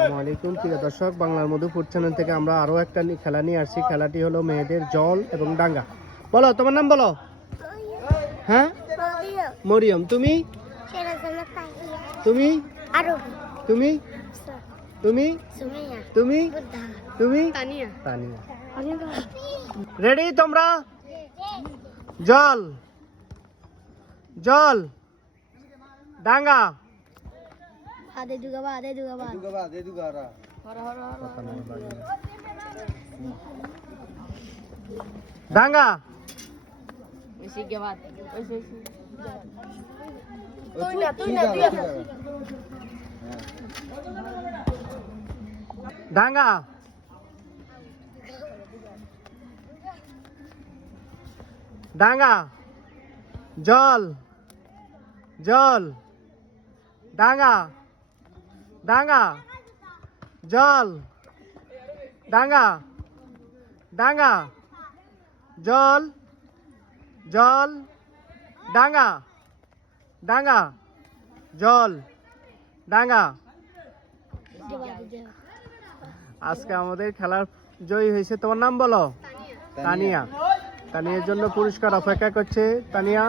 আসসালামাইকুম প্রিয় দর্শক, বাংলার মধুপুর চ্যানেল থেকে আমরা আরো একটা খেলা নিয়ে আসছি। খেলাটি হলো মেয়েদের জল এবং ডাঙ্গা। বলো তোমার নাম বলো। হ্যাঁ, মরিয়ম। তুমি তুমি তুমি তুমি তুমি তুমি তানিয়া। রেডি তোমরা? জল জল ডাঙ্গা। ডাঙ্গা ডাঙ্গা ডাঙ্গা জল জল ডাঙ্গা ডাঙ্গা জল ডাঙ্গা ডাঙ্গা জল জল ডাঙ্গা ডাঙ্গা জল ডাঙ্গা। আজকে আমাদের খেলার জয়ী হয়েছে। তোমার নাম বলো। তানিয়া। তানিয়ার জন্য পুরস্কার অপেক্ষা করছে। তানিয়া